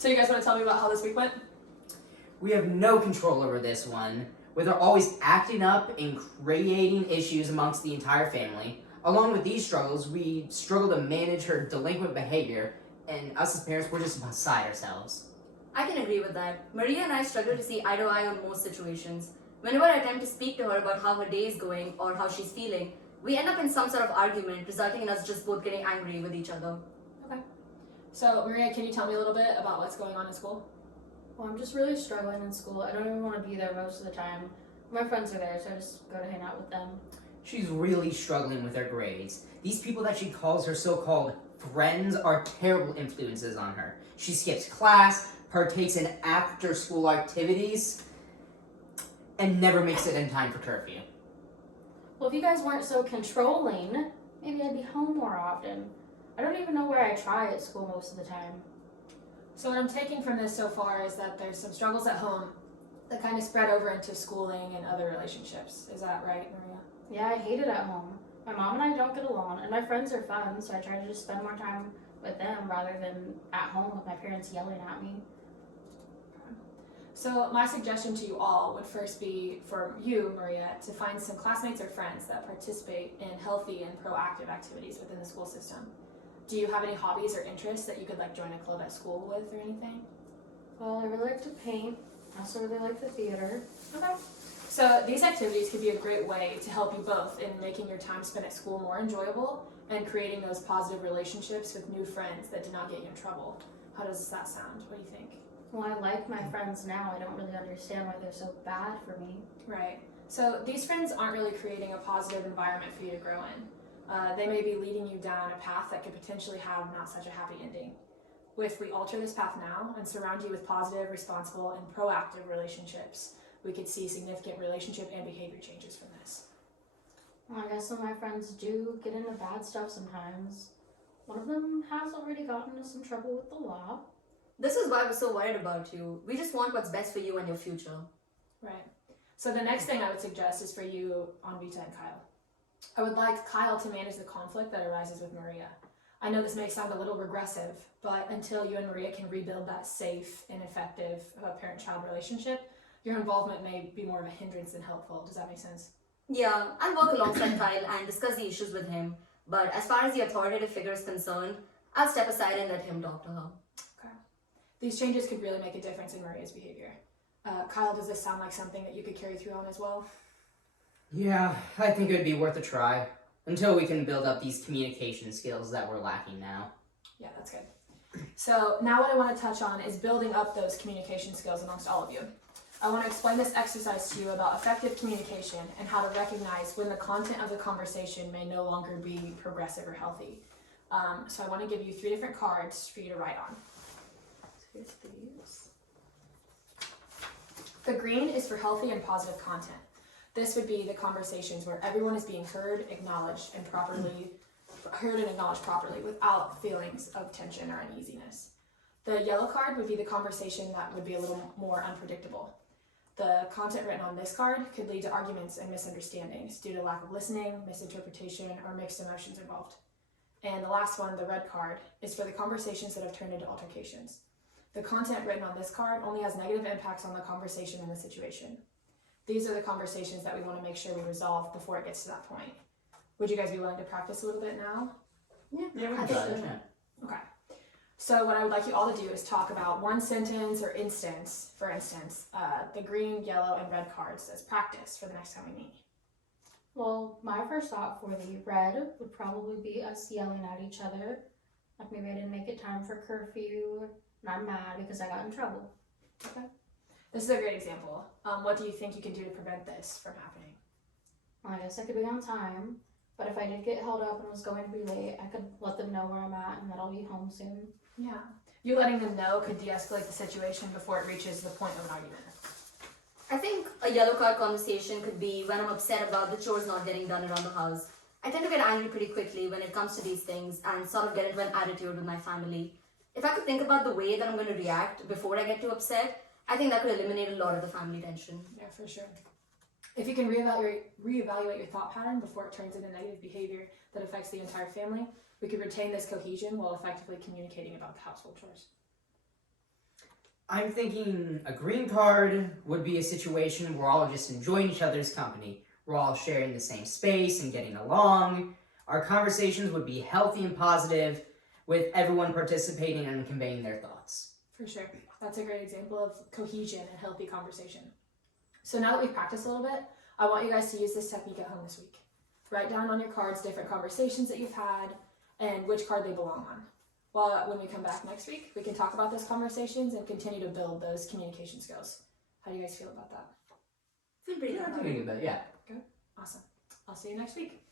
So you guys want to tell me about how this week went? We have no control over this one, with her always acting up and creating issues amongst the entire family. Along with these struggles, we struggle to manage her delinquent behavior, and us as parents, we're just beside ourselves. I can agree with that. Maria and I struggle to see eye to eye on most situations. Whenever I attempt to speak to her about how her day is going or how she's feeling, we end up in some sort of argument, resulting in us just both getting angry with each other. Okay. So Maria, can you tell me a little bit about what's going on in school? Well, I'm just really struggling in school. I don't even want to be there most of the time. My friends are there, so I just go to hang out with them. She's really struggling with her grades. These people that she calls her so-called friends are terrible influences on her. She skips class, partakes in after-school activities, and never makes it in time for curfew. Well, if you guys weren't so controlling, maybe I'd be home more often. I don't even know where I try at school most of the time. So what I'm taking from this so far is that there's some struggles at home that kind of spread over into schooling and other relationships. Is that right, Maria? Yeah, I hate it at home. My mom and I don't get along, and my friends are fun, so I try to just spend more time with them rather than at home with my parents yelling at me. So my suggestion to you all would first be for you, Maria, to find some classmates or friends that participate in healthy and proactive activities within the school system. Do you have any hobbies or interests that you could join a club at school with or anything? Well, I really like to paint. I also really like the theater. Okay. So these activities could be a great way to help you both in making your time spent at school more enjoyable and creating those positive relationships with new friends that do not get you in trouble. How does that sound? What do you think? Well, I like my friends now. I don't really understand why they're so bad for me. Right. So these friends aren't really creating a positive environment for you to grow in. They may be leading you down a path that could potentially have not such a happy ending. If we alter this path now and surround you with positive, responsible, and proactive relationships, we could see significant relationship and behavior changes from this. Well, I guess some of my friends do get into bad stuff sometimes. One of them has already gotten into some trouble with the law. This is why we're so worried about you. We just want what's best for you and your future. Right. So the next thing I would suggest is for you, Anvita and Kyle. I would like Kyle to manage the conflict that arises with Maria. I know this may sound a little regressive, but until you and Maria can rebuild that safe and effective parent-child relationship, your involvement may be more of a hindrance than helpful. Does that make sense? Yeah, I'll work alongside Kyle and discuss the issues with him. But as far as the authoritative figure is concerned, I'll step aside and let him talk to her. Okay. These changes could really make a difference in Maria's behavior. Kyle, does this sound like something that you could carry through on as well? Yeah, I think it would be worth a try, until we can build up these communication skills that we're lacking now. Yeah, that's good. So now what I want to touch on is building up those communication skills amongst all of you. I want to explain this exercise to you about effective communication and how to recognize when the content of the conversation may no longer be progressive or healthy. So I want to give you 3 different cards for you to write on. Here's these. The green is for healthy and positive content. This would be the conversations where everyone is being heard, acknowledged, and acknowledged properly without feelings of tension or uneasiness. The yellow card would be the conversation that would be a little more unpredictable. The content written on this card could lead to arguments and misunderstandings due to lack of listening, misinterpretation, or mixed emotions involved. And the last one, the red card, is for the conversations that have turned into altercations. The content written on this card only has negative impacts on the conversation and the situation. These are the conversations that we want to make sure we resolve before it gets to that point. Would you guys be willing to practice a little bit now? Yeah, we can try that. Okay. So what I would like you all to do is talk about one sentence or instance, for instance, the green, yellow, and red cards as practice for the next time we meet. Well, my first thought for the red would probably be us yelling at each other. Like maybe I didn't make it time for curfew, and I'm mad because I got in trouble. Okay. This is a great example. What do you think you can do to prevent this from happening? Well, I guess I could be on time, but if I did get held up and was going to be late, I could let them know where I'm at and that I'll be home soon. Yeah. You letting them know could de-escalate the situation before it reaches the point of an argument. I think a yellow card conversation could be when I'm upset about the chores not getting done around the house. I tend to get angry pretty quickly when it comes to these things and sort of get into an attitude with my family. If I could think about the way that I'm going to react before I get too upset, I think that could eliminate a lot of the family tension. Yeah, for sure. If you can reevaluate your thought pattern before it turns into negative behavior that affects the entire family, we could retain this cohesion while effectively communicating about the household chores. I'm thinking a green card would be a situation where we're all just enjoying each other's company. We're all sharing the same space and getting along. Our conversations would be healthy and positive, with everyone participating and conveying their thoughts. For sure. That's a great example of cohesion and healthy conversation. So now that we've practiced a little bit, I want you guys to use this technique at home this week. Write down on your cards different conversations that you've had and which card they belong on. Well, when we come back next week, we can talk about those conversations and continue to build those communication skills. How do you guys feel about that? Feel pretty I'm good. thinking about it, yeah. Awesome. I'll see you next week.